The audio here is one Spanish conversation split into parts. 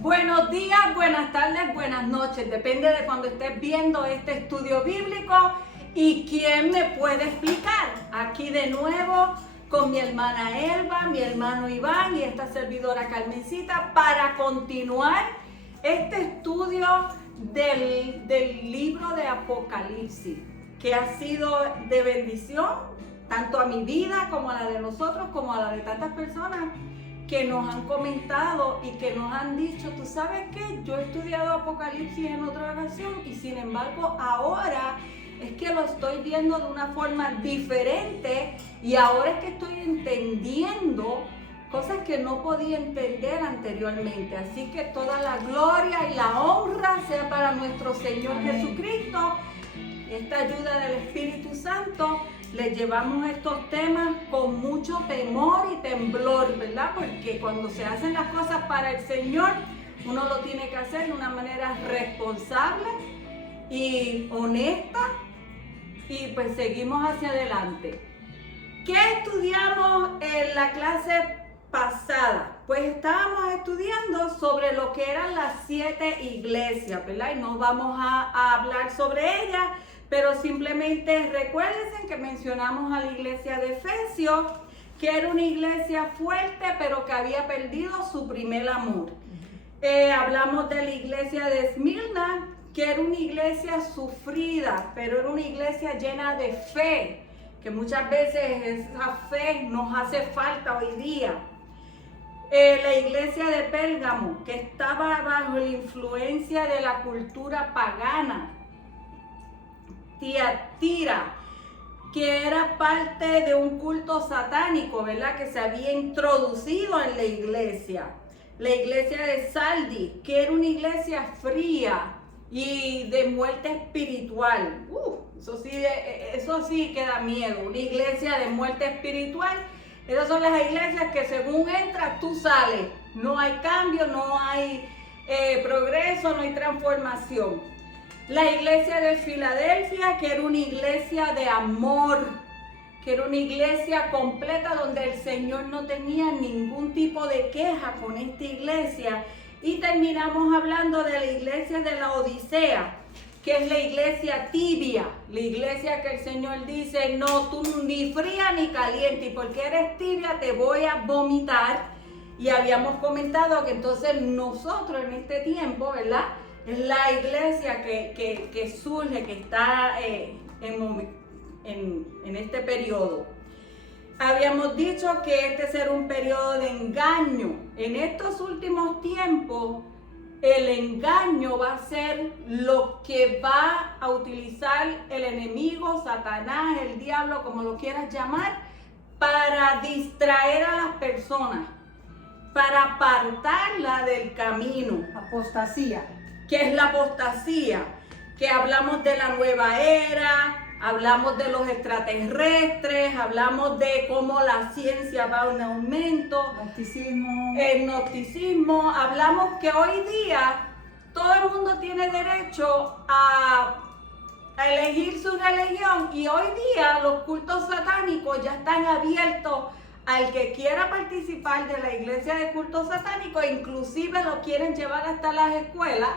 Buenos días, buenas tardes, buenas noches. Depende de cuando estés viendo este estudio bíblico y quién me puede explicar. Aquí de nuevo con mi hermana Elba, mi hermano Iván y esta servidora Carmencita para continuar este estudio del libro de Apocalipsis, que ha sido de bendición tanto a mi vida como a la de nosotros, como a la de tantas personas que nos han comentado y que nos han dicho, tú sabes qué, yo he estudiado Apocalipsis en otra ocasión y sin embargo ahora es que lo estoy viendo de una forma diferente y ahora es que estoy entendiendo cosas que no podía entender anteriormente. Así que toda la gloria y la honra sea para nuestro Señor Jesucristo. Esta ayuda del Espíritu Santo, les llevamos estos temas con mucho temor y temblor, ¿verdad? Porque cuando se hacen las cosas para el Señor, uno lo tiene que hacer de una manera responsable y honesta y pues seguimos hacia adelante. ¿Qué estudiamos en la clase pasada? Pues estábamos estudiando sobre lo que eran las 7 iglesias, ¿verdad? Y no vamos a hablar sobre ellas, pero simplemente recuérdense que mencionamos a la iglesia de Efesios, que era una iglesia fuerte, pero que había perdido su primer amor. Hablamos de la iglesia de Esmirna, que era una iglesia sufrida, pero era una iglesia llena de fe, que muchas veces esa fe nos hace falta hoy día. La iglesia de Pérgamo, que estaba bajo la influencia de la cultura pagana. Tiatira, que era parte de un culto satánico, ¿verdad? Que se había introducido en la iglesia. La iglesia de Sardis, que era una iglesia fría y de muerte espiritual. Eso sí que da miedo. Una iglesia de muerte espiritual. Esas son las iglesias que según entras, tú sales. No hay cambio, no hay progreso, no hay transformación. La iglesia de Filadelfia, que era una iglesia de amor, que era una iglesia completa donde el Señor no tenía ningún tipo de queja con esta iglesia. Y terminamos hablando de la iglesia de la Odisea, que es la iglesia tibia, la iglesia que el Señor dice, no, tú ni fría ni caliente, y porque eres tibia te voy a vomitar. Y habíamos comentado que entonces nosotros en este tiempo, ¿verdad?, es la iglesia que surge, que está en este periodo. Habíamos dicho que este será un periodo de engaño. En estos últimos tiempos, el engaño va a ser lo que va a utilizar el enemigo, Satanás, el diablo, como lo quieras llamar, para distraer a las personas, para apartarla del camino. Apostasía. ¿Qué es la apostasía? Que hablamos de la nueva era, hablamos de los extraterrestres, hablamos de cómo la ciencia va en aumento, el gnosticismo, hablamos que hoy día todo el mundo tiene derecho a elegir su religión y hoy día los cultos satánicos ya están abiertos al que quiera participar de la iglesia de culto satánico, inclusive lo quieren llevar hasta las escuelas,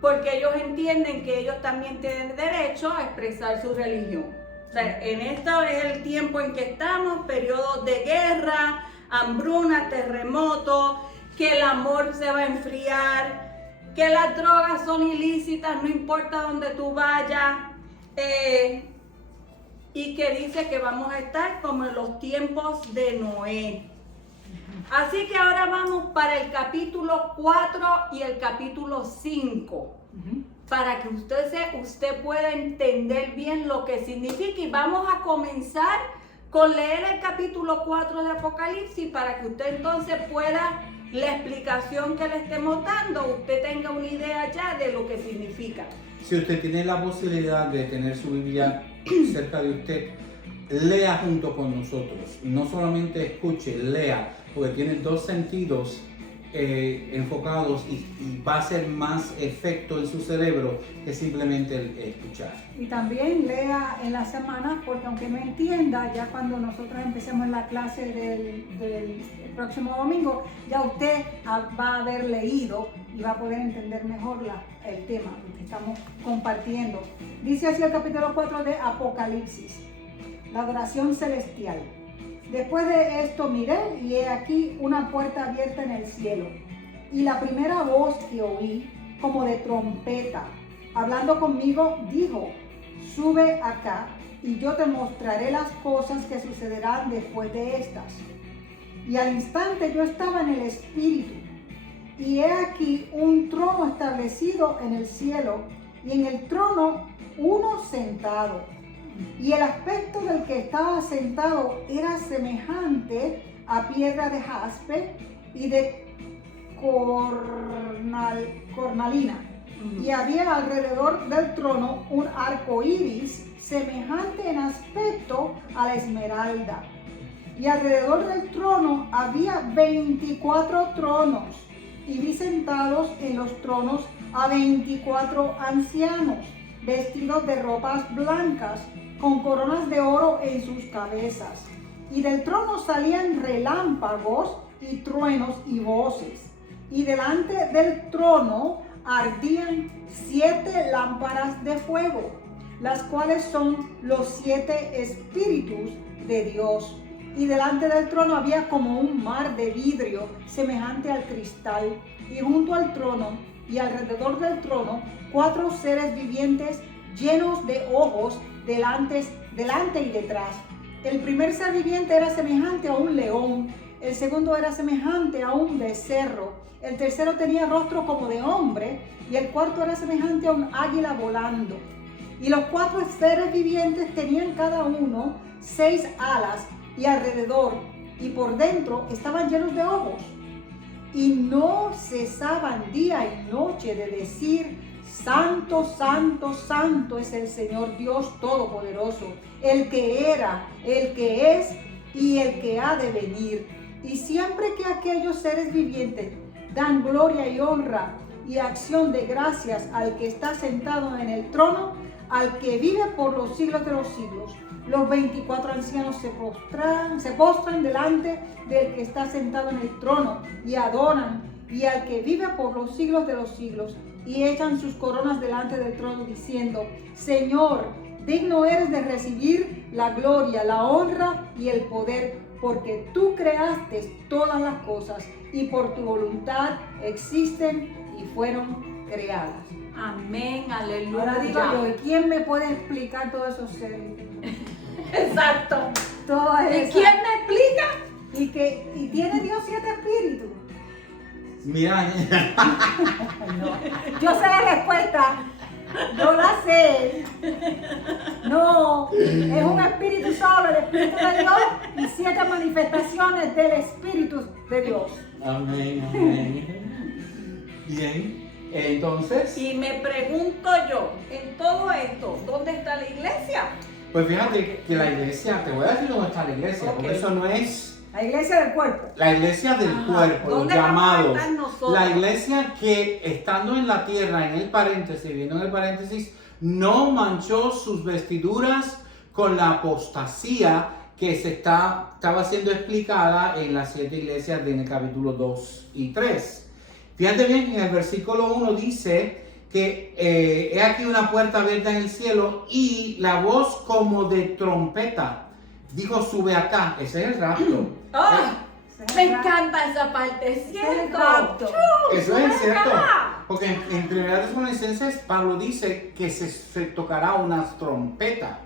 porque ellos entienden que ellos también tienen derecho a expresar su religión. O sea, en esto es el tiempo en que estamos, periodos de guerra, hambruna, terremotos, que el amor se va a enfriar, que las drogas son ilícitas, no importa dónde tú vayas, y que dice que vamos a estar como en los tiempos de Noé. Así que ahora vamos para el capítulo 4 y el capítulo 5, para que usted pueda entender bien lo que significa. Y vamos a comenzar con leer el capítulo 4 de Apocalipsis para que usted entonces pueda, la explicación que le estemos dando, usted tenga una idea ya de lo que significa. Si usted tiene la posibilidad de tener su Biblia cerca de usted, lea junto con nosotros. No solamente escuche, lea, porque tiene dos sentidos enfocados y va a ser más efecto en su cerebro que simplemente el escuchar. Y también lea en la semana, porque aunque no entienda, ya cuando nosotros empecemos la clase del próximo domingo, ya usted va a haber leído y va a poder entender mejor el tema que estamos compartiendo. Dice así el capítulo 4 de Apocalipsis, la adoración celestial. Después de esto miré y he aquí una puerta abierta en el cielo. Y la primera voz que oí, como de trompeta, hablando conmigo, dijo: sube acá y yo te mostraré las cosas que sucederán después de estas. Y al instante yo estaba en el Espíritu, y he aquí un trono establecido en el cielo, y en el trono uno sentado. Y el aspecto del que estaba sentado era semejante a piedra de jaspe y de cornalina. Y había alrededor del trono un arco iris semejante en aspecto a la esmeralda. Y alrededor del trono había 24 tronos, y vi sentados en los tronos a 24 ancianos, vestidos de ropas blancas, con coronas de oro en sus cabezas. Y del trono salían relámpagos y truenos y voces. Y delante del trono ardían 7 lámparas de fuego, las cuales son los 7 espíritus de Dios. Y delante del trono había como un mar de vidrio semejante al cristal. Y junto al trono y alrededor del trono 4 seres vivientes llenos de ojos delante y detrás. El primer ser viviente era semejante a un león, el segundo era semejante a un becerro, el tercero tenía rostro como de hombre y el cuarto era semejante a un águila volando. Y los 4 seres vivientes tenían cada uno 6 alas y alrededor y por dentro estaban llenos de ojos. Y no cesaban día y noche de decir: Santo, santo, santo es el Señor Dios Todopoderoso, el que era, el que es y el que ha de venir. Y siempre que aquellos seres vivientes dan gloria y honra y acción de gracias al que está sentado en el trono, al que vive por los siglos de los siglos, los 24 ancianos se postran delante del que está sentado en el trono y adoran, y al que vive por los siglos de los siglos, y echan sus coronas delante del trono diciendo: Señor, digno eres de recibir la gloria, la honra y el poder, porque tú creaste todas las cosas y por tu voluntad existen y fueron creadas. Amén, aleluya. Ahora digo yo, ¿y quién me puede explicar todos esos seres? Exacto. Todas ¿Y esas. quién me explica? ¿Y tiene Dios 7 espíritus? Mira, No, yo sé la respuesta, yo la sé. No, es un espíritu solo, el Espíritu de Dios, y 7 manifestaciones del Espíritu de Dios. amén, amén. Bien, entonces, Y me pregunto yo, en todo esto, ¿dónde está la iglesia? pues fíjate que la iglesia, te voy a decir dónde está la iglesia, Ok. porque eso no es La iglesia del cuerpo. la iglesia del Ajá. cuerpo, los ¿Dónde vamos a llamados. estar nosotros? La iglesia que estando en la tierra, en el paréntesis, viendo en el paréntesis, no manchó sus vestiduras con la apostasía que estaba siendo explicada en las 7 iglesias en el capítulo 2 y 3. Fíjate bien, en el versículo 1 dice que he aquí una puerta abierta en el cielo y la voz como de trompeta dijo: sube acá. Ese es el rapto. ¡Ay! Me encanta esa parte, Es el ¿cierto? rapto. Eso es ¡Sube cierto. acá! Porque en 1 Tesalonicenses Pablo dice que se tocará una trompeta.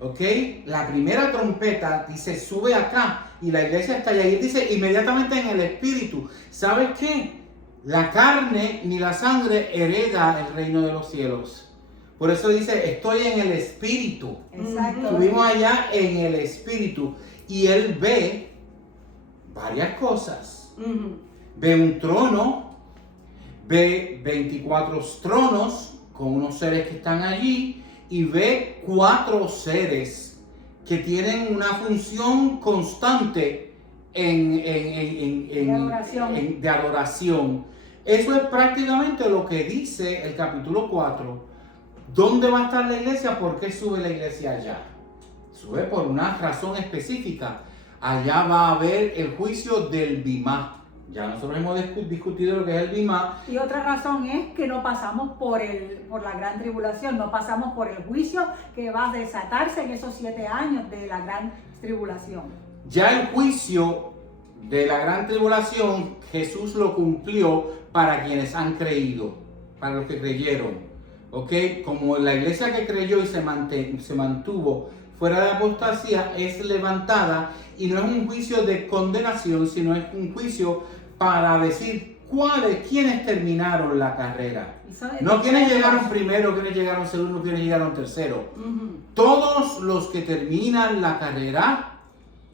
¿Ok? La primera trompeta dice: sube acá. Y la iglesia está allá. Y dice inmediatamente en el espíritu: ¿sabes qué? La carne ni la sangre hereda el reino de los cielos. Por eso dice: estoy en el espíritu. Exacto. Subimos allá en el espíritu. Y él ve varias cosas. Ujú. Ve un trono, ve 24 tronos con unos seres que están allí, y ve 4 seres que tienen una función constante de adoración. Eso es prácticamente lo que dice el capítulo 4. ¿Dónde va a estar la iglesia? ¿Por qué sube la iglesia allá? Sube por una razón específica. Allá va a haber el juicio del Bimá. Ya nosotros hemos discutido lo que es el Bimá. Y otra razón es que no pasamos por la gran tribulación, no pasamos por el juicio que va a desatarse en esos 7 años de la gran tribulación. Ya el juicio de la gran tribulación, Jesús lo cumplió para quienes han creído, para los que creyeron. ¿Ok? Como la iglesia que creyó y se mantuvo fuera de apostasía es levantada, y no es un juicio de condenación, sino es un juicio para decir quiénes terminaron la carrera. No quiénes llegaron primero, quiénes llegaron segundo, quiénes llegaron tercero. Todos los que terminan la carrera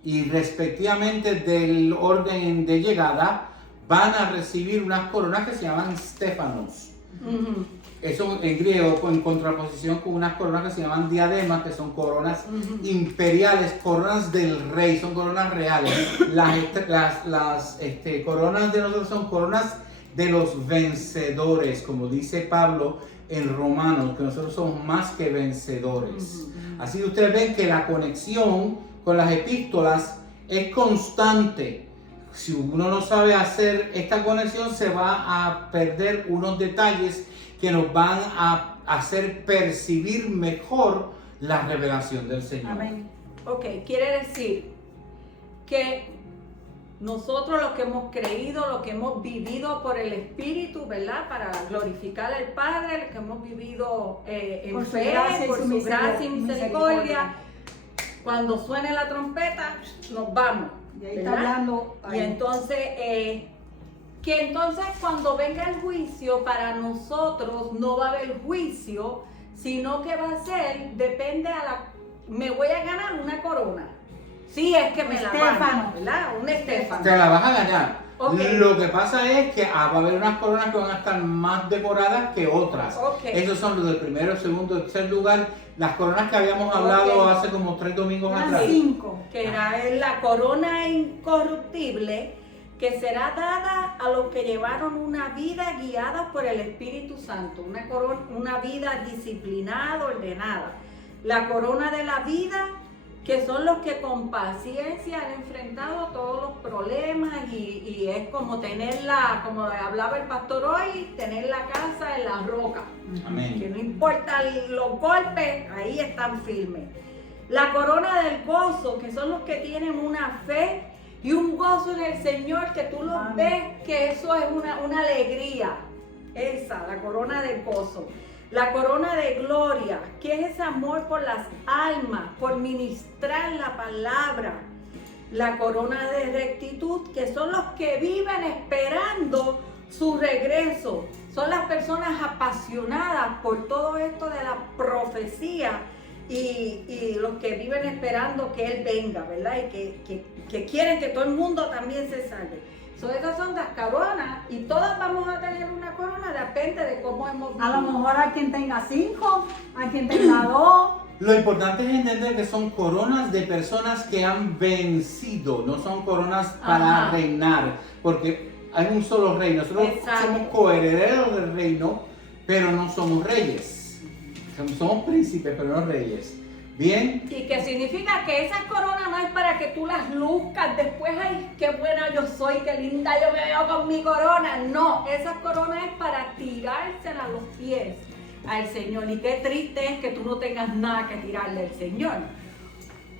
y respectivamente del orden de llegada van a recibir unas coronas que se llaman Stéphanos. Eso en griego, en contraposición con unas coronas que se llaman diademas, que son coronas imperiales, coronas del rey, son coronas reales. Las coronas de nosotros son coronas de los vencedores, como dice Pablo en Romanos, que nosotros somos más que vencedores. Así que ustedes ven que la conexión con las epístolas es constante. Si uno no sabe hacer esta conexión, se va a perder unos detalles que nos van a hacer percibir mejor la revelación del Señor. Amén. Ok, quiere decir que nosotros los que hemos creído, los que hemos vivido por el Espíritu, ¿verdad? Para glorificar al Padre, los que hemos vivido en por fe, por su gracia y misericordia, cuando suene la trompeta, nos vamos. Y ahí ¿verdad? está hablando. Y entonces, que entonces cuando venga el juicio, para nosotros no va a haber juicio, sino que va a ser, me voy a ganar una corona. Sí, es que me la gano, ¿verdad? Un Estéfano. Te la vas a ganar. Okay. Lo que pasa es que va a haber unas coronas que van a estar más decoradas que otras. Okay. Esos son los del primero, segundo, tercer lugar. Las coronas que habíamos hablado hace como 3 domingos atrás. 5. Que era la corona incorruptible, que será dada a los que llevaron una vida guiada por el Espíritu Santo, una vida disciplinada, ordenada. La corona de la vida, que son los que con paciencia han enfrentado todos los problemas, y es como como hablaba el pastor hoy, tener la casa en la roca. Amén. Que no importa los golpes, ahí están firmes. La corona del gozo, que son los que tienen una fe y un gozo en el Señor, que tú los ves, que eso es una alegría. La corona del gozo. La corona de gloria, que es ese amor por las almas, por ministrar la palabra. La corona de rectitud, que son los que viven esperando su regreso. Son las personas apasionadas por todo esto de la profecía, y los que viven esperando que Él venga, ¿verdad? Y que quieren que todo el mundo también se salve. Esas son las coronas, y todas vamos a tener una corona, depende de cómo hemos vivido. A lo mejor hay quien tenga 5, hay quien tenga 2. Lo importante es entender que son coronas de personas que han vencido, no son coronas para reinar, porque hay un solo rey. Nosotros somos coherederos del reino, pero no somos reyes. Somos príncipes, pero no reyes. Bien. Y que significa que esas coronas no es para que tú las luzcas después, ay, qué buena yo soy, qué linda yo me veo con mi corona. No, esas coronas es para tirárselas a los pies al Señor. Y qué triste es que tú no tengas nada que tirarle al Señor.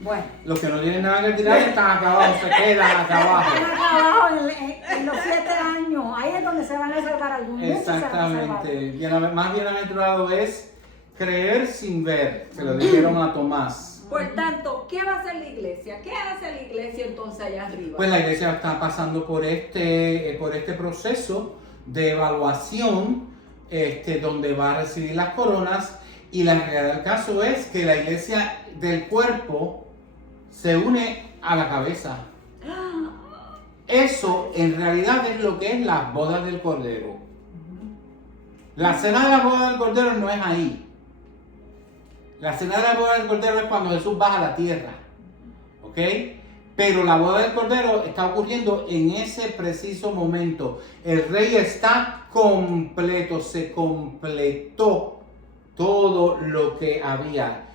Bueno. Los que no tienen nada que tirar están acá abajo, se quedan acá abajo. Están acá abajo en los 7 años. Ahí es donde se van a salvar algunos. Exactamente. Más bienaventurado es creer sin ver, se lo dijeron a Tomás. Por tanto, ¿qué va a hacer la iglesia? ¿Qué hace la iglesia entonces allá arriba? Pues la iglesia está pasando por este proceso de evaluación, donde va a recibir las coronas, y la realidad del caso es que la iglesia del cuerpo se une a la cabeza. Eso en realidad es lo que es las bodas del Cordero. La cena de la boda del Cordero no es ahí. La cena de la boda del Cordero es cuando Jesús baja a la tierra, ¿ok? Pero la boda del Cordero está ocurriendo en ese preciso momento. El rey está completo, se completó todo lo que había.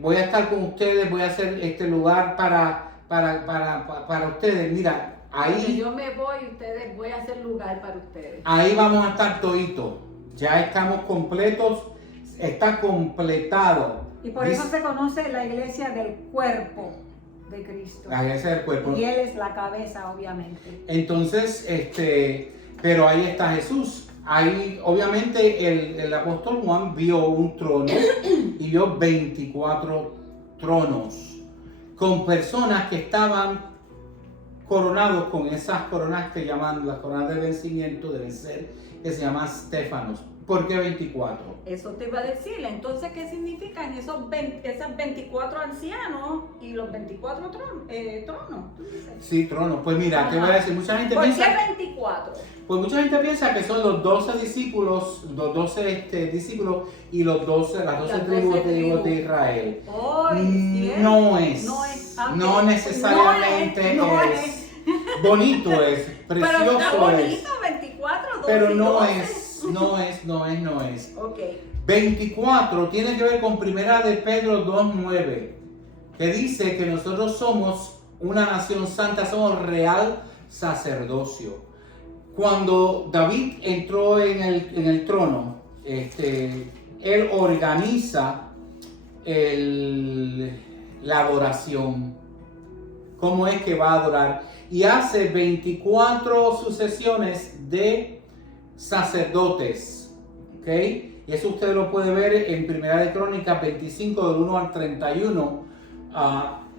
Voy a estar con ustedes, voy a hacer este lugar para ustedes. Mira, Cuando ahí, yo me voy, ustedes, voy a hacer lugar para ustedes. ahí vamos a estar toditos. Ya estamos completos, está completado. Y por eso se conoce la iglesia del cuerpo de Cristo. La iglesia del cuerpo. Y Él es la cabeza, obviamente. Entonces, pero ahí está Jesús. Ahí, obviamente, el apóstol Juan vio un trono y vio 24 tronos con personas que estaban coronados con esas coronas que llaman las coronas de vencimiento, de vencer, que se llaman Stéfanos. ¿Por qué 24? Eso te iba a decir. Entonces, ¿qué significan esos 24 ancianos y los 24 tronos? ¿Tú dices? Sí, tronos. Pues mira, te voy a decir, mucha gente ¿Por piensa... qué 24? Pues mucha gente piensa que son los 12 discípulos, discípulos y las 12 tribus de Israel. Oh, No es, aunque- no necesariamente no es. Bonito es, Pero está precioso bonito, es, 24, 12 pero y no 12. no es. Ok. 24 tiene que ver con Primera de Pedro 2:9, que dice que nosotros somos una nación santa, somos real sacerdocio. Cuando David entró en el trono, él organiza la adoración. ¿Cómo es que va a adorar? Y hace 24 sucesiones de sacerdotes. ¿Ok? Y eso usted lo puede ver en Primera de Crónicas 25, del 1 al 31.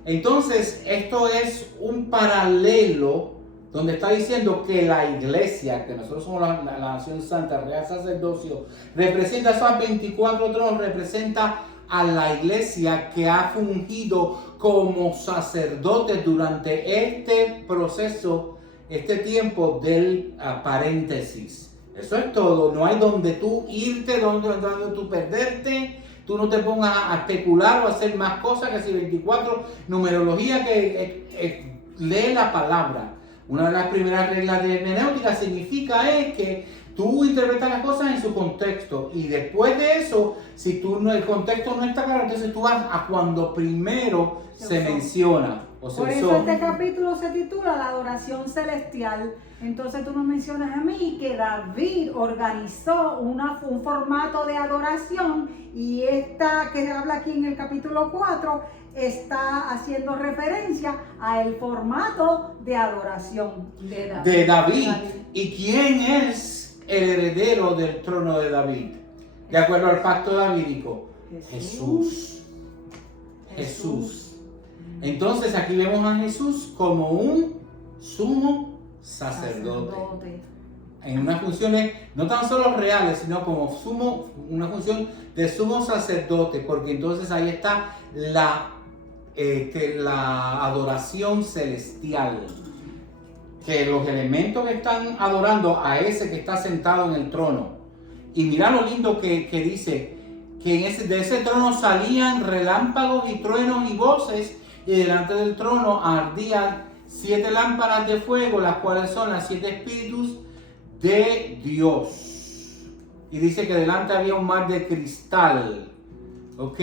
Entonces, esto es un paralelo donde está diciendo que la iglesia, que nosotros somos la nación santa, real sacerdocio, representa esos 24 tronos, representa a la iglesia que ha fungido como sacerdote durante este proceso, este tiempo del paréntesis. Eso es todo. No hay donde tú irte, donde tú perderte. Tú no te pongas a especular o a hacer más cosas que si 24, numerología que lee la palabra. Una de las primeras reglas de hermenéutica significa es que tú interpretas las cosas en su contexto y después de eso, si el contexto no está claro, entonces tú vas a cuando primero se menciona o se Por eso usó. este capítulo se titula La adoración celestial. Entonces tú me mencionas a mí que David organizó un formato de adoración y esta que habla aquí en el capítulo 4 está haciendo referencia al formato de adoración de David. ¿Y quién es el heredero del trono de David? De acuerdo al pacto davídico. Jesús. Entonces aquí vemos a Jesús como un sumo sacerdote. En unas funciones no tan solo reales, sino como una función de sumo sacerdote, porque entonces ahí está la adoración celestial. Que los elementos que están adorando a ese que está sentado en el trono. Y mira lo lindo que dice, que de ese trono salían relámpagos y truenos y voces, y delante del trono ardían 7 lámparas de fuego, las cuales son las 7 espíritus de Dios. Y dice que delante había un mar de cristal. ¿Ok?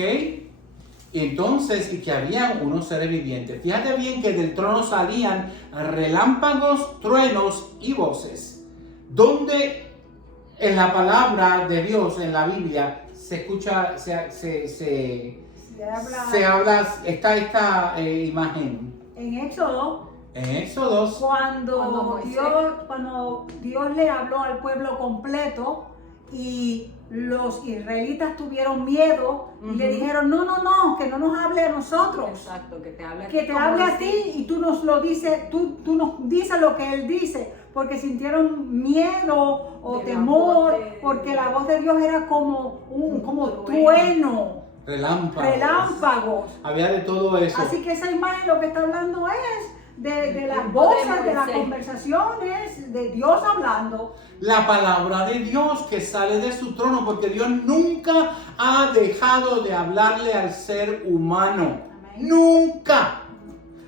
Y entonces, y que había unos seres vivientes. Fíjate bien que del trono salían relámpagos, truenos y voces. Donde en la palabra de Dios, en la Biblia, se escucha, se habla esta imagen. En Éxodo. En Éxodo, Cuando Dios le habló al pueblo completo y los israelitas tuvieron miedo y le dijeron, no, que no nos hable a nosotros. Exacto, que te hable a ti. Que te hable a ti y tú nos lo dices, tú nos dices lo que Él dice, porque sintieron miedo o temor, porque la voz de Dios era como trueno, relámpagos. Había de todo eso. Así que esa imagen lo que está hablando es de las tiempo de voces, de las Moisés. conversaciones, de Dios hablando. La palabra de Dios que sale de su trono, porque Dios nunca ha dejado de hablarle al ser humano. Amén. Nunca.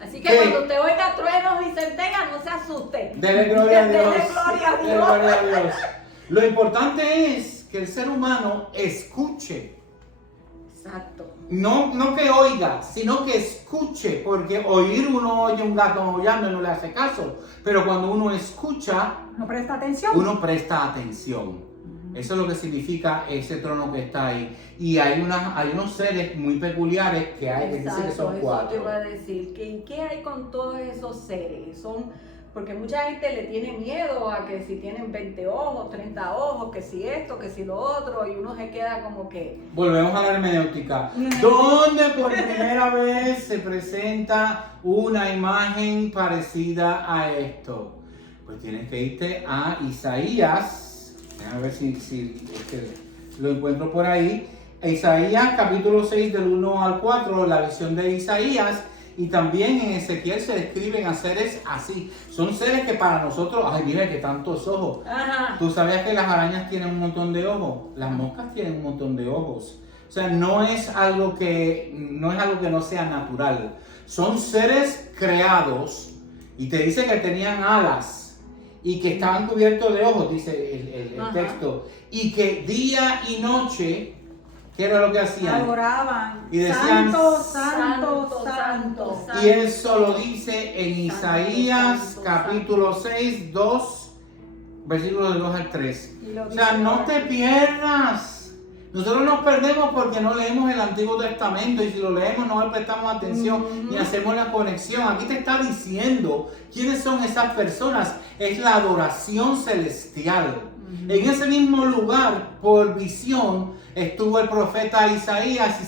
Así Así que ¿Qué? cuando usted oiga truenos y centellas, no se asuste. Dele gloria a Dios. Dele gloria a Dios. Dele gloria a Dios. Lo importante es que el ser humano escuche. Exacto. No que oiga, sino que escuche, porque oír uno oye un gato maullando y no le hace caso, pero cuando uno escucha, No presta atención. uno presta atención. Eso es lo que significa ese trono que está ahí. Y hay unos seres muy peculiares que hay, que dice que son Exacto, eso te 4. iba a decir. ¿Qué hay con todos esos seres? Porque mucha gente le tiene miedo a que si tienen 20 ojos, 30 ojos, que si esto, que si lo otro, y uno se queda como que... Volvemos a la hermenéutica. ¿Dónde por primera vez se presenta una imagen parecida a esto? Pues tienes que irte a Isaías. Déjame ver si lo encuentro por ahí. Isaías capítulo 6 del 1 al 4, la visión de Isaías. Y también en Ezequiel se describen a seres así. Son seres que para nosotros, ay, mira que tantos ojos. Ajá. ¿Tú sabías que las arañas tienen un montón de ojos? Las moscas tienen un montón de ojos. O sea, no es algo que no sea natural. Son seres creados y te dice que tenían alas y que estaban cubiertos de ojos, dice el texto. Y que día y noche, ¿qué era lo que hacían? Adoraban. Y decían, santo, santo, santo. Y eso lo dice en Isaías santo, capítulo 6, 2, versículos del 2 al 3. Y lo O sea, dice no ahora. te pierdas. Nosotros nos perdemos porque no leemos el Antiguo Testamento y si lo leemos no le prestamos atención ni hacemos la conexión. Aquí te está diciendo quiénes son esas personas. Es la adoración celestial. En ese mismo lugar, por visión, estuvo el profeta Isaías y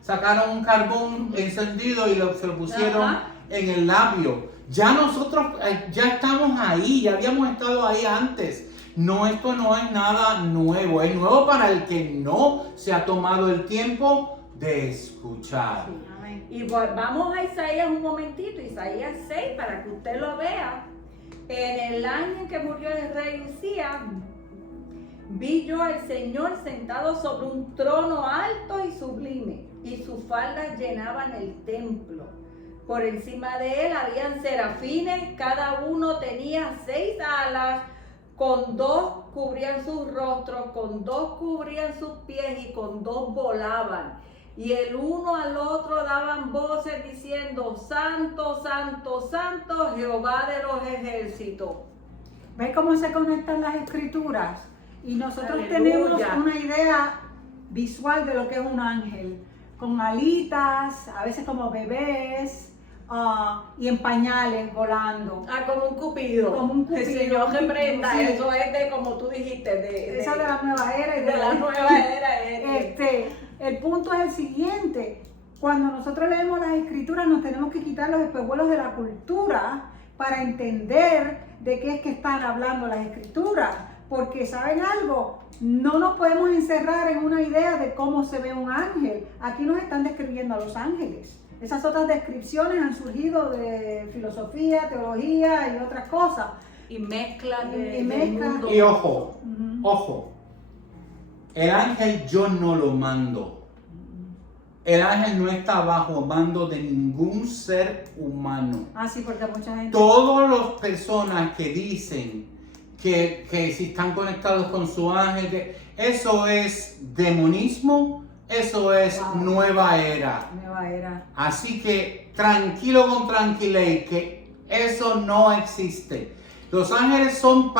sacaron un carbón encendido y se lo pusieron en el labio. Ya nosotros ya estamos ahí, ya habíamos estado ahí antes. No, esto no es nada nuevo, es nuevo para el que no se ha tomado el tiempo de escuchar. Amén. Y vamos a Isaías un momentito, Isaías 6, para que usted lo vea. En el año en que murió el rey Usías, vi yo al Señor sentado sobre un trono alto y sublime, y sus faldas llenaban el templo. Por encima de él habían serafines, cada uno tenía 6 alas, con 2 cubrían sus rostros, con 2 cubrían sus pies y con 2 volaban. Y el uno al otro daban voces diciendo, Santo, Santo, Santo, Jehová de los ejércitos. ¿Ves cómo se conectan las escrituras? Y nosotros Aleluya. tenemos una idea visual de lo que es un ángel, con alitas, a veces como bebés, y en pañales volando. Como un cupido. Como un cupido. El Señor reprenda, Sí. eso es de como tú dijiste, Esa de la nueva era. Y de la nueva era. El punto es el siguiente: cuando nosotros leemos las escrituras nos tenemos que quitar los espejuelos de la cultura para entender de qué es que están hablando las escrituras, porque ¿saben algo? No nos podemos encerrar en una idea de cómo se ve un ángel. Aquí nos están describiendo a los ángeles. Esas otras descripciones han surgido de filosofía, teología y otras cosas. Y mezcla Y mezcla. mundo. Y ojo, ojo, el ángel yo no lo mando. El ángel no está bajo mando de ningún ser humano. Sí, porque mucha gente... Todas las personas que dicen que si están conectados con su ángel, que eso es demonismo, eso es nueva era. Nueva era. Así que tranquilo con tranquilidad, que eso no existe. Los ángeles son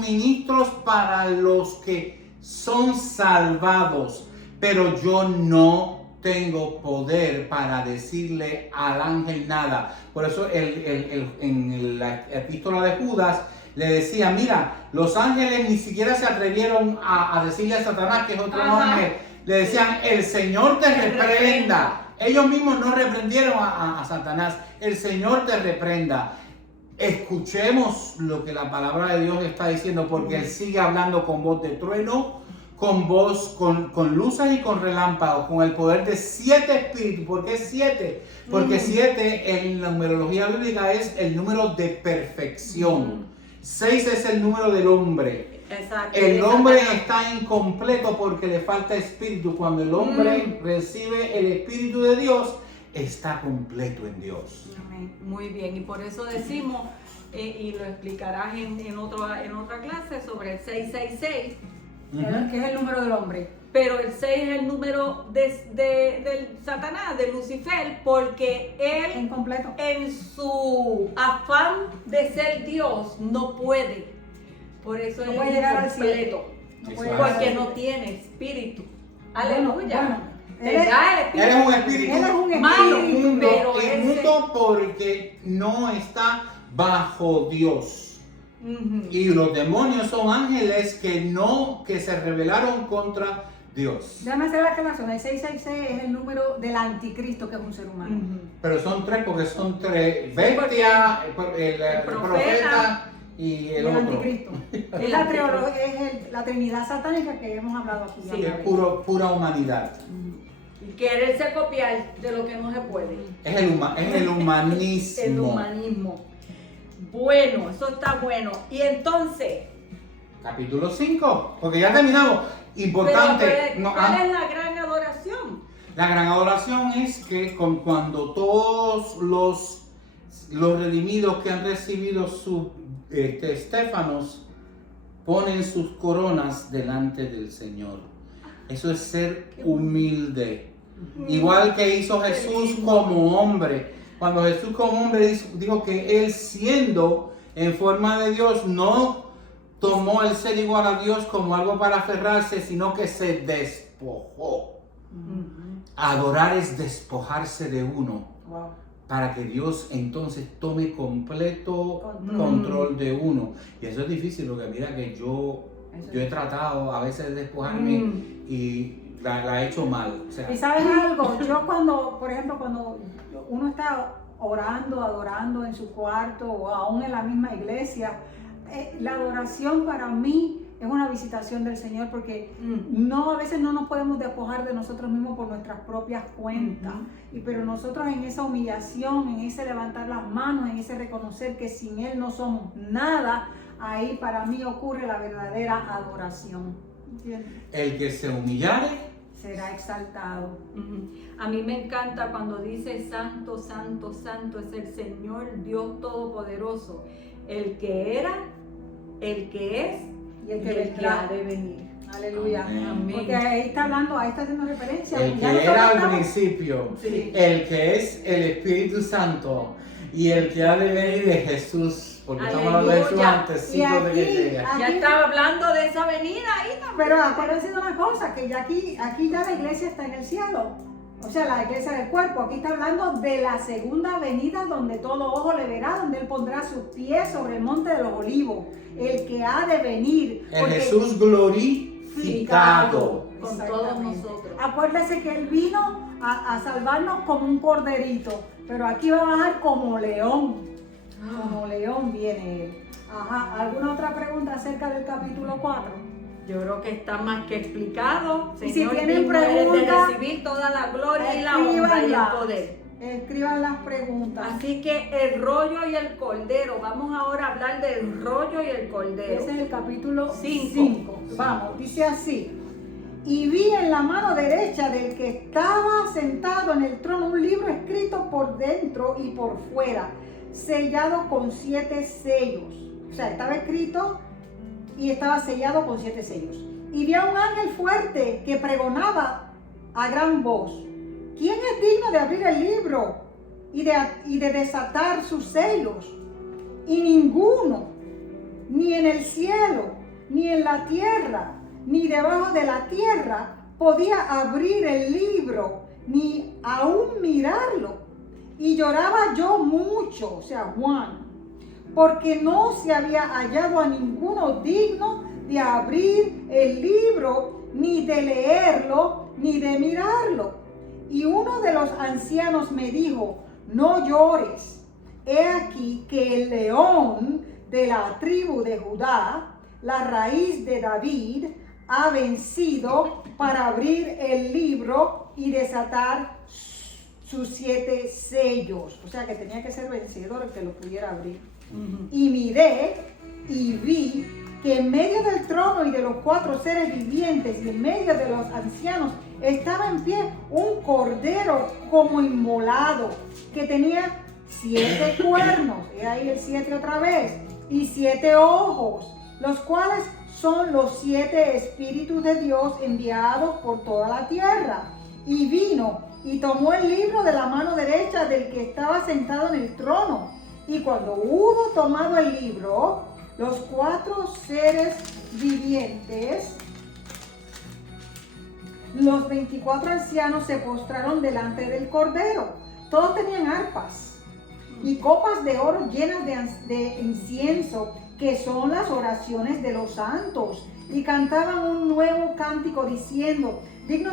ministros para los que son salvados, pero yo no tengo poder para decirle al ángel nada. Por eso en la epístola de Judas le decía, mira, los ángeles ni siquiera se atrevieron a decirle a Satanás, que es otro ángel, le decían, el Señor te reprenda. Ellos mismos no reprendieron a Satanás, el Señor te reprenda. Escuchemos lo que la palabra de Dios está diciendo, porque Él sigue hablando con voz de trueno, con voz, con luces y con relámpagos, con el poder de 7 espíritus. ¿Por qué 7? Porque 7 en la numerología bíblica es el número de perfección. 6 es el número del hombre. Exacto. El hombre está incompleto porque le falta espíritu. Cuando el hombre recibe el espíritu de Dios, está completo en Dios. Amén. Muy bien, y por eso decimos, y lo explicarás en otra clase, sobre el 666, Que es el número del hombre. pero el 6 es el número del Satanás, de Lucifer, porque él Incompleto. en su afán de ser Dios no puede. Por eso No él puede es llegar al incompleto, No Eso puede es. llegar porque al no cielo. tiene espíritu. Bueno, Aleluya. bueno, Tendrá Él es un espíritu. Él es un malo, espíritu. pero Inmundo porque no está bajo Dios. Ujú. Y los demonios son ángeles que se rebelaron contra Dios. Déjame hacer la aclaración. El 666 es el número del anticristo, que es un ser humano. Ujú. Pero son tres porque son tres. Bestia, el profeta profeta y Y el el otro. anticristo. El Es la anticristo. la trinidad satánica que hemos hablado aquí. Sí. Es alguna vez. pura humanidad. Y quererse copiar de lo que no se puede. Es el humanismo. El humanismo. Bueno, eso está bueno. Y entonces, Capítulo 5, porque ya terminamos. Importante. pero, ¿cuál es la gran adoración? La gran adoración es que cuando todos los redimidos que han recibido sus estéfanos ponen sus coronas delante del Señor. Eso es ser humilde. Igual que hizo Jesús como hombre. Cuando Jesús como hombre dijo que él siendo en forma de Dios no tomó el ser igual a Dios como algo para aferrarse, sino que se despojó. Adorar es despojarse de uno Wow. para que Dios entonces tome completo Control. control de uno. Y eso es difícil porque mira que yo he tratado a veces de despojarme y la he hecho mal. O sea, Y sabes algo, yo cuando, por ejemplo, cuando uno está orando, adorando en su cuarto o aún en la misma iglesia, la adoración para mí es una visitación del Señor porque a veces no nos podemos despojar de nosotros mismos por nuestras propias cuentas. Pero nosotros en esa humillación, en ese levantar las manos, en ese reconocer que sin Él no somos nada, ahí para mí ocurre la verdadera adoración. ¿Entiendes? el que se humillare, Será exaltado. A mí me encanta cuando dice santo, santo, santo es el Señor Dios Todopoderoso, el que era, el que es Y el que y el que vendrá. ha de venir. Aleluya. Amén. Porque ahí está hablando, ahí está haciendo referencia. el Ya que nosotros era al estamos- principio, Sí. el que es el Espíritu Santo y el que ha de venir de Jesús, porque estamos hablando de Jesús Aleluya. antes Y de que aquí- llegue. Ya Aquí- estaba hablando de esa venida ahí también. Pero acuérdense de una cosa, que ya aquí ya la iglesia está en el cielo. O sea, la iglesia del cuerpo. Aquí está hablando de la segunda venida donde todo ojo le verá, donde Él pondrá sus pies sobre el monte de los olivos. El que ha de venir. El porque- Jesús glorificado. Con todos Exactamente. nosotros. Acuérdese que Él vino a salvarnos como un corderito, pero aquí va a bajar como león. Como león viene Él. Ajá. ¿Alguna otra pregunta acerca del capítulo 4? Yo creo que está más que explicado. Y si Señor, tienen digno eres de preguntas, recibir toda la gloria y la honra y el escríbanlas. poder. Escriban las preguntas. Así que el rollo y el cordero, vamos ahora a hablar del rollo y el cordero. Ese es el capítulo Cinco. 5. Vamos, dice así. Y vi en la mano derecha del que estaba sentado en el trono un libro escrito por dentro y por fuera, sellado con 7 sellos. O sea, estaba escrito y estaba sellado con 7 sellos. Y vi a un ángel fuerte que pregonaba a gran voz: ¿quién es digno de abrir el libro y de desatar sus sellos? Y ninguno, ni en el cielo, ni en la tierra, ni debajo de la tierra, podía abrir el libro, ni aún mirarlo. Y lloraba yo mucho, o sea, Juan, porque no se había hallado a ninguno digno de abrir el libro, ni de leerlo, ni de mirarlo. Y uno de los ancianos me dijo: no llores, he aquí que el león de la tribu de Judá, la raíz de David, ha vencido para abrir el libro y desatar sus 7 sellos. O sea que tenía que ser vencedor el que lo pudiera abrir. Y miré y vi que en medio del trono y de los 4 seres vivientes y en medio de los ancianos estaba en pie un cordero como inmolado, que tenía 7 cuernos, y ahí el 7 otra vez, y 7 ojos, los cuales son los 7 espíritus de Dios enviados por toda la tierra. Y vino y tomó el libro de la mano derecha del que estaba sentado en el trono. Y cuando hubo tomado el libro, los 4 seres vivientes, los 24 ancianos se postraron delante del Cordero. Todos tenían arpas y copas de oro llenas de incienso, que son las oraciones de los santos, y cantaban un nuevo cántico diciendo: digno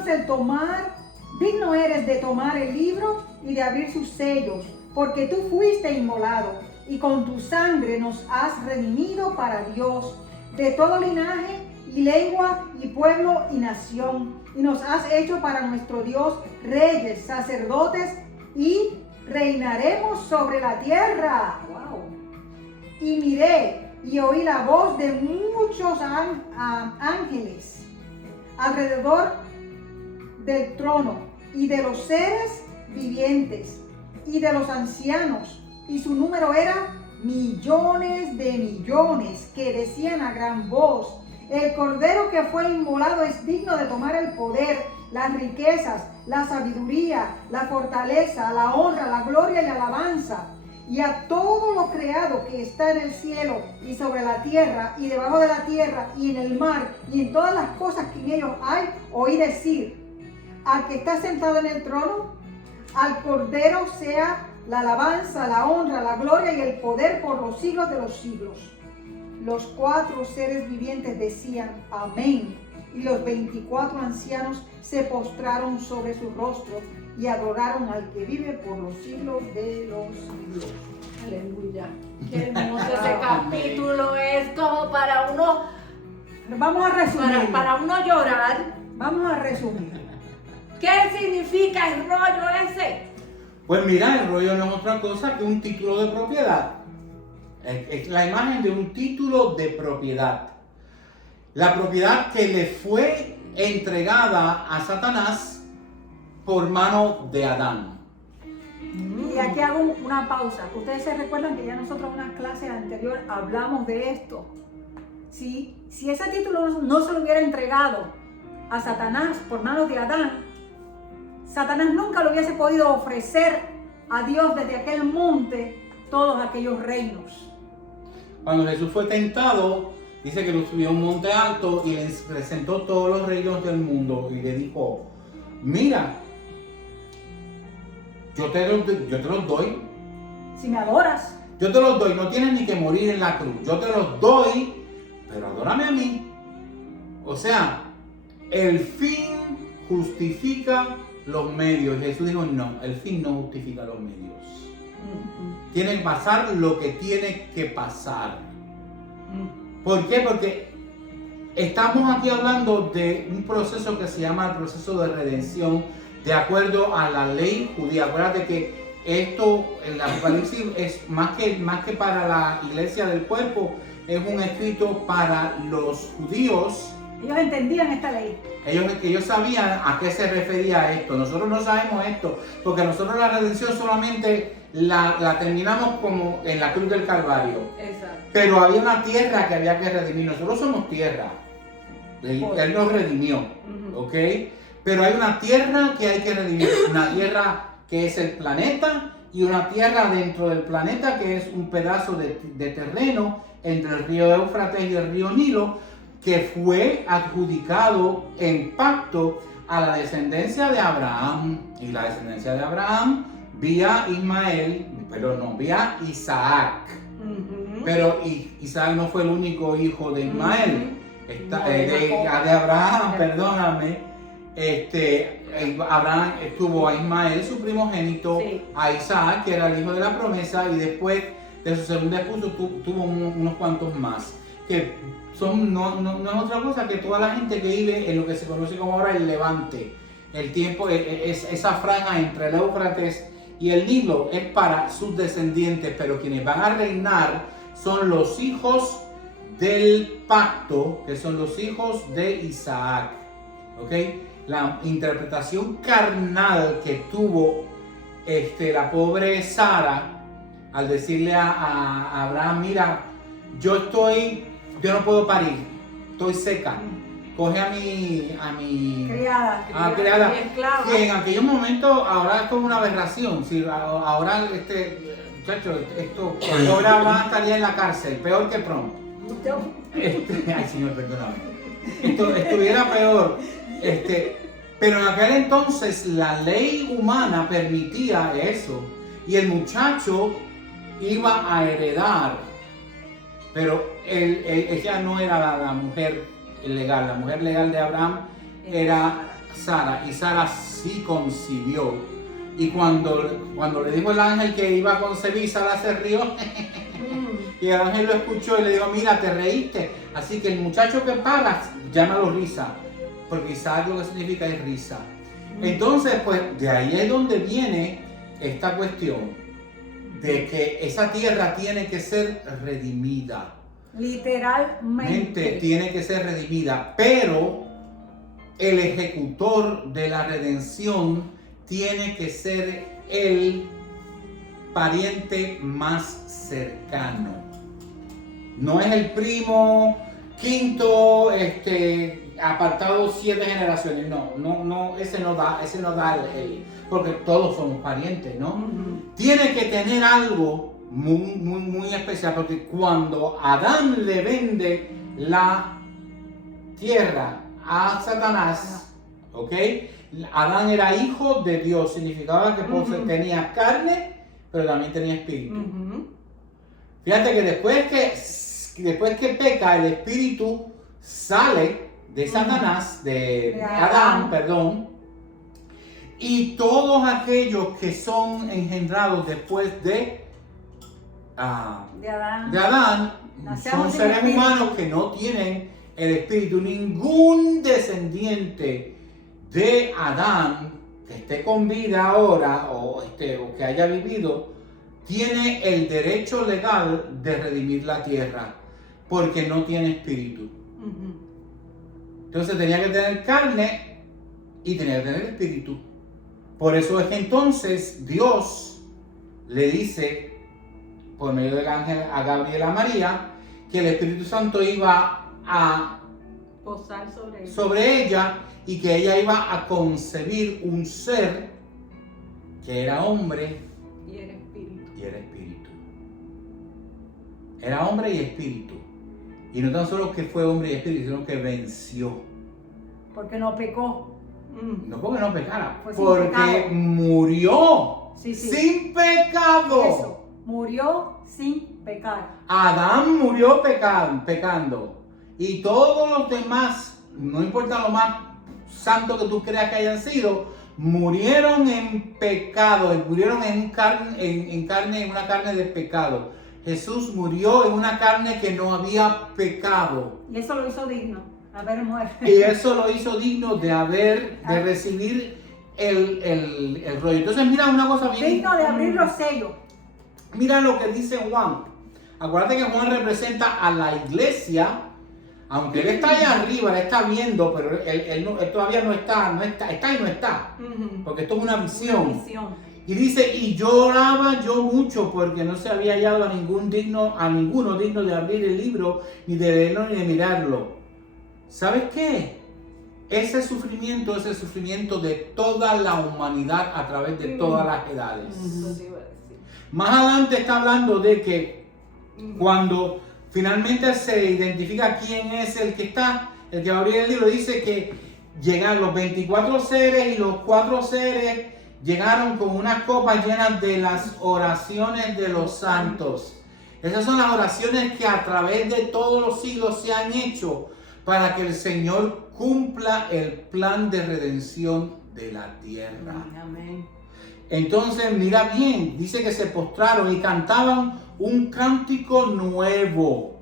eres de tomar el libro y de abrir sus sellos, porque tú fuiste inmolado, y con tu sangre nos has redimido para Dios, de todo linaje y lengua y pueblo y nación, y nos has hecho para nuestro Dios reyes, sacerdotes, y reinaremos sobre la tierra. Wow. Y miré y oí la voz de muchos ángeles alrededor del trono, y de los seres vivientes, y de los ancianos, y su número era millones de millones, que decían a gran voz: el Cordero que fue inmolado es digno de tomar el poder, las riquezas, la sabiduría, la fortaleza, la honra, la gloria y la alabanza. Y a todo lo creado que está en el cielo y sobre la tierra y debajo de la tierra y en el mar y en todas las cosas que en ellos hay, oí decir: al que está sentado en el trono, al Cordero sea la alabanza, la honra, la gloria y el poder por los siglos de los siglos. Los 4 seres vivientes decían: amén. Y los 24 ancianos se postraron sobre sus rostros y adoraron al que vive por los siglos de los siglos. Aleluya. Qué hermoso ese capítulo es, como para uno, Vamos a resumir. para uno llorar. Vamos a resumir. ¿Qué significa el rollo ese? Pues mira, el rollo no es otra cosa que un título de propiedad. Es la imagen de un título de propiedad. La propiedad que le fue entregada a Satanás por mano de Adán. Y aquí hago una pausa. Ustedes se recuerdan que ya nosotros en una clase anterior hablamos de esto. Si ese título no se lo hubiera entregado a Satanás por manos de Adán, Satanás nunca le hubiese podido ofrecer a Dios desde aquel monte todos aquellos reinos. Cuando Jesús fue tentado, dice que lo subió a un monte alto y les presentó todos los reinos del mundo y le dijo: mira, yo te los doy. Si me adoras. Yo te los doy, no tienes ni que morir en la cruz. Yo te los doy, pero adórame a mí. O sea, el fin justifica los medios. Jesús dijo: no, el fin no justifica los medios. Tiene que pasar lo que tiene que pasar. ¿Por qué? Porque estamos aquí hablando de un proceso que se llama el proceso de redención de acuerdo a la ley judía. Acuérdate que esto, el Apocalipsis, es más que para la iglesia del cuerpo, es un escrito para los judíos. Ellos entendían esta ley. Ellos sabían a qué se refería esto. Nosotros no sabemos esto, porque nosotros la redención solamente la terminamos como en la cruz del Calvario. Exacto. Pero había una tierra que había que redimir. Nosotros somos tierra. Él nos redimió, ¿ok? Pero hay una tierra que hay que redimir. Una tierra que es el planeta, y una tierra dentro del planeta que es un pedazo de terreno entre el río Éufrates y el río Nilo, que fue adjudicado en pacto a la descendencia de Abraham. Y la descendencia de Abraham vía Isaac. Pero Isaac no fue el único hijo de Ismael, de Abraham, perdóname. Abraham tuvo a Ismael, su primogénito, sí, a Isaac, que era el hijo de la promesa, y después de su segunda esposa tuvo unos cuantos más, que no es otra cosa que toda la gente que vive en lo que se conoce como ahora el Levante. El tiempo, esa franja entre el Éufrates y el Nilo es para sus descendientes, pero quienes van a reinar son los hijos del pacto, que son los hijos de Isaac, ¿ok? la interpretación carnal que tuvo la pobre Sara al decirle a Abraham, mira, yo no puedo parir, estoy seca. Coge a mi Criada. criada, mi esclava. que en aquellos momentos ahora esto es una aberración. Si ahora muchacho, ahora va a estar ya en la cárcel, peor que Prom. Ay, Señor, perdóname. Esto estuviera peor. Pero en aquel entonces la ley humana permitía eso. Y el muchacho iba a heredar. Pero ella no era la mujer legal. La mujer legal de Abraham era Sara. Y Sara sí concibió. Y cuando le dijo el ángel que iba a concebir, Sara se rió. Y el ángel lo escuchó y le dijo, mira, te reíste. Así que el muchacho que pagas, llámalo risa. Porque Isaac lo que significa es risa. Entonces, pues, de ahí es donde viene esta cuestión de que esa tierra tiene que ser redimida. Literalmente. Tiene que ser redimida. Pero el ejecutor de la redención tiene que ser el pariente más cercano. No es el primo quinto, apartado 7 generaciones. No, ese no da porque todos somos parientes, ¿no? Tiene que tener algo muy especial, porque cuando Adán le vende la tierra a Satanás, ¿ok? Adán era hijo de Dios, significaba que tenía carne, pero también tenía espíritu. Fíjate que después que peca, el espíritu sale de Satanás, de Adán, perdón, y todos aquellos que son engendrados después de Adán son seres humanos que no tienen el espíritu. Ningún descendiente de Adán que esté con vida ahora o que haya vivido tiene el derecho legal de redimir la tierra porque no tiene espíritu. Entonces tenía que tener carne y tenía que tener espíritu. Por eso es que entonces Dios le dice por medio del ángel a Gabriel a María que el Espíritu Santo iba a posar sobre ella y que ella iba a concebir un ser que era hombre y era espíritu. Era hombre y espíritu. Y no tan solo que fue hombre y espíritu, sino que venció. Porque no pecó. No porque no pecara, Fue sin porque pecado. murió Sí. sin pecado. Eso, murió sin pecar. Adán murió pecando. Y todos los demás, no importa lo más santo que tú creas que hayan sido, murieron en pecado, murieron en una carne de pecado. Jesús murió en una carne que no había pecado. Y eso lo hizo digno, haber muerto. Y eso lo hizo digno de recibir el rollo. Entonces mira una cosa bien. Digno de abrir los sellos. Mira lo que dice Juan. Acuérdate que Juan representa a la iglesia. Aunque él está allá arriba, él está viendo, pero él todavía no está y no está. Porque esto es una visión. Y dice, y lloraba yo mucho porque no se había hallado a ninguno digno de abrir el libro, ni de leerlo, ni de mirarlo. ¿Sabes qué? Ese sufrimiento es el sufrimiento de toda la humanidad a través de todas las edades. Más adelante está hablando de que cuando finalmente se identifica quién es el que va a abrir el libro, dice que llegan los 24 seres y los 4 seres llegaron con unas copas llenas de las oraciones de los santos. Esas son las oraciones que a través de todos los siglos se han hecho para que el Señor cumpla el plan de redención de la tierra. Amén. Entonces, mira bien, dice que se postraron y cantaban un cántico nuevo.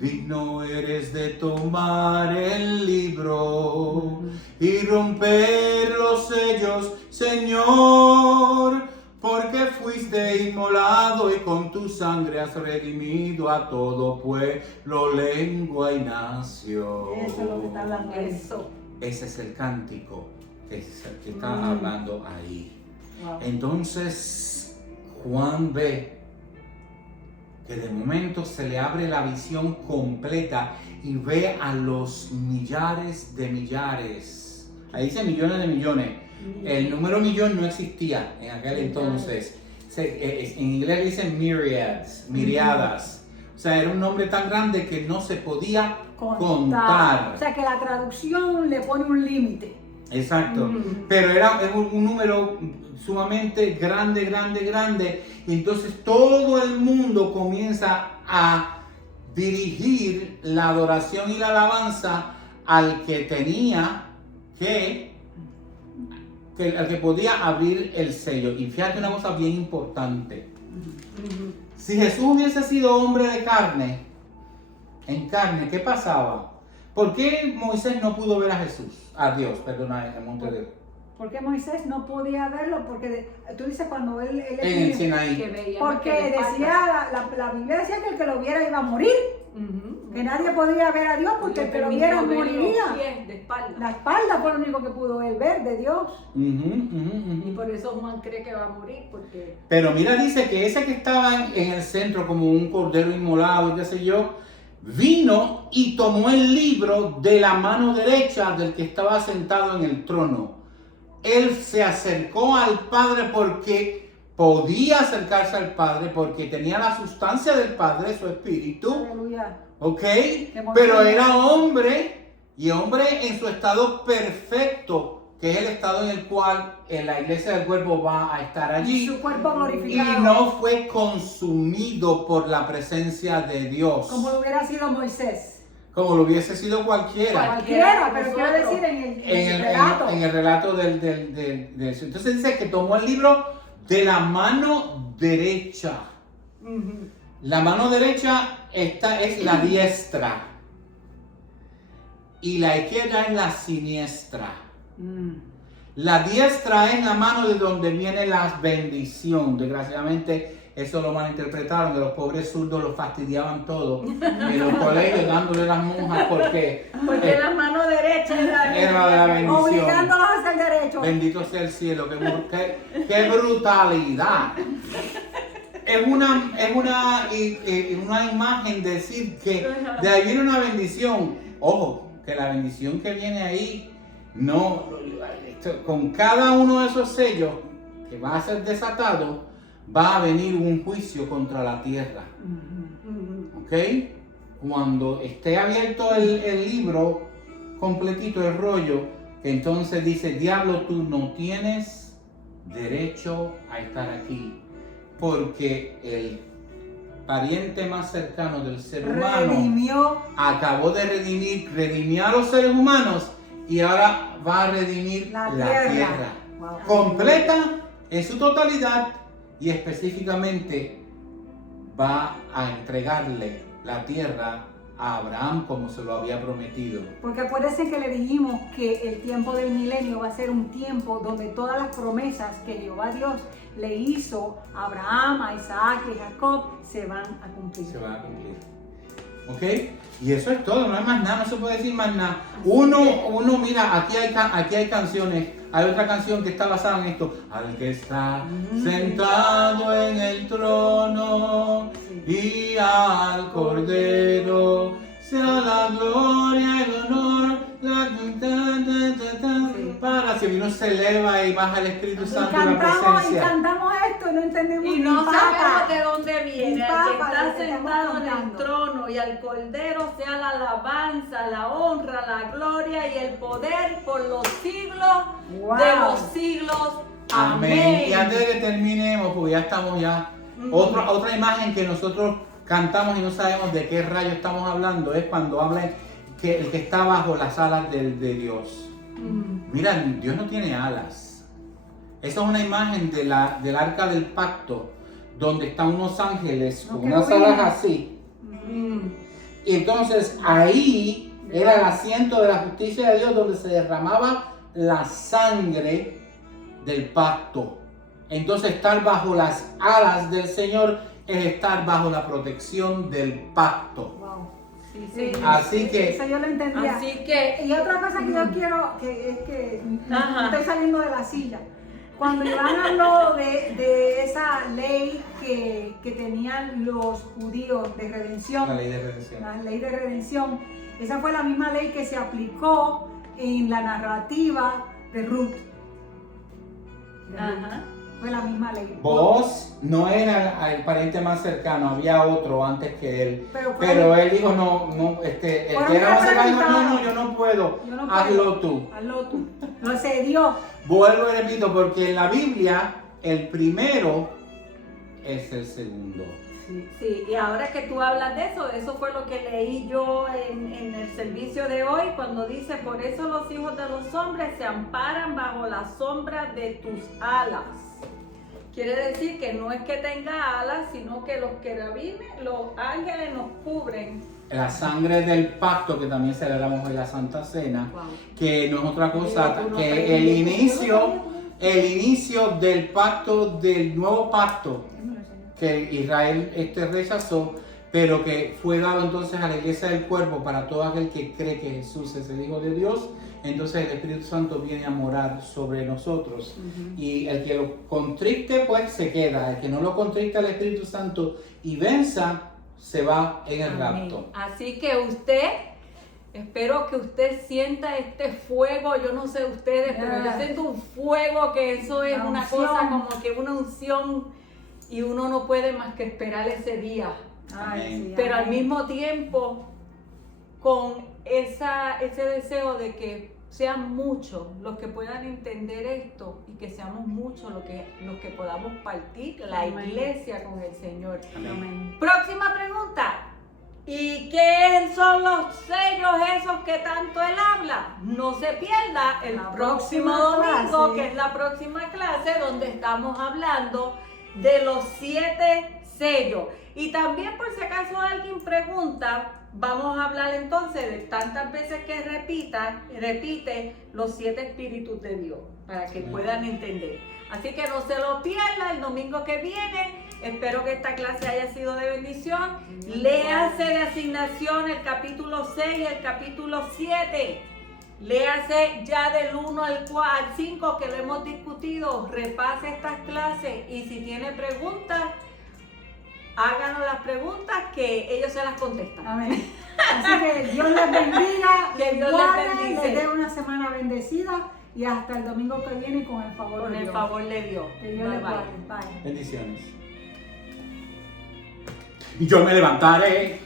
Digno eres de tomar el libro y romper los sellos, Señor, porque fuiste inmolado y con tu sangre has redimido a todo pueblo, lengua y nación. Eso es lo que está hablando. Eso. Ese es el cántico que está hablando ahí. Wow. Entonces Juan ve que de momento se le abre la visión completa y ve a los millares de millares. Ahí dice millones de millones. El número millón no existía en aquel entonces. En inglés dicen myriads, miriadas. O sea, era un nombre tan grande que no se podía contar. O sea que la traducción le pone un límite. Exacto. Pero era un número sumamente grande, grande, grande. Y entonces todo el mundo comienza a dirigir la adoración y la alabanza al que tenía al que podía abrir el sello. Y fíjate una cosa bien importante. Si Jesús hubiese sido hombre de carne, en carne, ¿qué pasaba? ¿Por qué Moisés no pudo ver a Jesús? A Dios, perdona, en el monte de... ¿Por qué Moisés no podía verlo? Porque tú dices cuando él En el Sinaí. Que veía porque que le decía, la Biblia decía que el que lo viera iba a morir. Que nadie podía ver a Dios porque el que lo viera moriría. La espalda fue lo único que pudo él ver de Dios. Y por eso Juan cree que va a morir, porque... Pero mira, dice que ese que estaba en el centro como un cordero inmolado, qué sé yo, vino y tomó el libro de la mano derecha del que estaba sentado en el trono. Él se acercó al Padre porque podía acercarse al Padre, porque tenía la sustancia del Padre, su espíritu. Aleluya. ¿Ok? Pero era hombre, y hombre en su estado perfecto, que es el estado en el cual la iglesia del cuerpo va a estar allí. Su cuerpo glorificado. Y no fue consumido por la presencia de Dios. Como lo hubiera sido Moisés. Como lo hubiese sido cualquiera. Cualquiera, pero quiero decir en el relato. En el relato de eso. Entonces dice que tomó el libro de la mano derecha. La mano derecha, esta es la diestra. Y la izquierda es la siniestra. La diestra es la mano de donde viene la bendición. Desgraciadamente, eso lo malinterpretaron, que los pobres zurdos los fastidiaban todo en los colegios dándole las monjas porque la mano derecha era de la bendición. Obligándolos a hacer derecho. Bendito sea el cielo, qué brutalidad. Es una imagen de decir que de ahí viene una bendición. Ojo, que la bendición que viene ahí, no, con cada uno de esos sellos que va a ser desatado, va a venir un juicio contra la tierra. ¿Ok? Cuando esté abierto el libro completito, el rollo, entonces dice, diablo, tú no tienes derecho a estar aquí, porque el pariente más cercano del ser humano acabó de redimir a los seres humanos y ahora va a redimir la tierra. Wow. Completa en su totalidad. Y específicamente va a entregarle la tierra a Abraham como se lo había prometido. Porque acuérdense que le dijimos que el tiempo del milenio va a ser un tiempo donde todas las promesas que Jehová Dios le hizo a Abraham, a Isaac y a Jacob se van a cumplir. Se van a cumplir. ¿Ok? Y eso es todo, no hay más nada, no se puede decir más nada. Uno mira, aquí hay canciones. Hay otra canción que está basada en esto. Al que está sentado en el trono y al Cordero sea la gloria, el honor, para si uno se eleva y baja el Espíritu Santo en la presencia. Y cantamos esto y no entendemos y no sabemos de dónde viene. Ni Al que papa, está lo que sentado en estamos el trono y al Cordero sea la alabanza, la honra, la gloria y el poder por los siglos de los siglos. Amén. Y antes de que terminemos, porque ya estamos otra imagen que nosotros cantamos y no sabemos de qué rayo estamos hablando, es cuando habla que el que está bajo las alas de Dios. Mira, Dios no tiene alas. Esa es una imagen del arca del pacto, donde están unos ángeles con unas alas así. Y entonces ahí era el asiento de la justicia de Dios, donde se derramaba la sangre del pacto. Entonces estar bajo las alas del Señor es estar bajo la protección del pacto. Wow. sí. Así que- Eso yo lo entendía. Así que, Y otra cosa que yo quiero, que es que Ajá. estoy saliendo de la silla. Cuando Iván habló de esa ley que tenían los judíos de redención, La ley de redención. la ley de redención, esa fue la misma ley que se aplicó en la narrativa de Ruth. ajá. Fue la misma ley. Vos no era el pariente más cercano, había otro antes que él. Pero fue- Pero él dijo, no, el Fueron que era más cercano dijo, representados. no, yo no puedo, Yo no hazlo puedo. tú. Hazlo tú. Lo cedió. Vuelvo y repito, porque en la Biblia el primero es el segundo. Sí, y ahora que tú hablas de eso fue lo que leí yo en el servicio de hoy, cuando dice, por eso los hijos de los hombres se amparan bajo la sombra de tus alas. Quiere decir que no es que tenga alas, sino que los querubines, los ángeles nos cubren. La sangre del pacto, que también celebramos en la Santa Cena, Wow. que no es otra cosa Tú no que sabías. el inicio del pacto, del nuevo pacto que Israel rechazó, pero que fue dado entonces a la iglesia del cuerpo para todo aquel que cree que Jesús es el Hijo de Dios. Entonces el Espíritu Santo viene a morar sobre nosotros. Y el que lo contriste, pues se queda. El que no lo contriste al Espíritu Santo y venza, se va en el Amén. rapto. Así que usted, espero que usted sienta este fuego, yo no sé ustedes, pero yo siento un fuego, que eso es La una unción. cosa como que una unción, y uno no puede más que esperar ese día. Amén. sí, Pero al amén. mismo tiempo, con ese deseo de que sean muchos los que puedan entender esto y que seamos muchos los que podamos partir la Amén. iglesia con el Señor. Amén. Próxima pregunta. ¿Y qué son los sellos esos que tanto él habla? No se pierda el La próximo próxima domingo, clase. que es la próxima clase, donde estamos hablando de los 7 sellos. Y también, por si acaso alguien pregunta, vamos a hablar entonces de tantas veces que repite los 7 espíritus de Dios, para que puedan entender. Así que no se lo pierda el domingo que viene. Espero que esta clase haya sido de bendición. Léase de asignación el capítulo 6 y el capítulo 7. Léase ya del 1 al 5 que lo hemos discutido. Repase estas clases y si tiene preguntas, háganos las preguntas que ellos se las contestan. Amén. Así que Dios les bendiga, Que les Dios les guarde, bendice. les dé una semana bendecida y hasta el domingo que viene con el favor Con de el Dios. favor de Dios. Que Dios Bye, les bye. guarde. Bye. Bendiciones. Y yo me levantaré.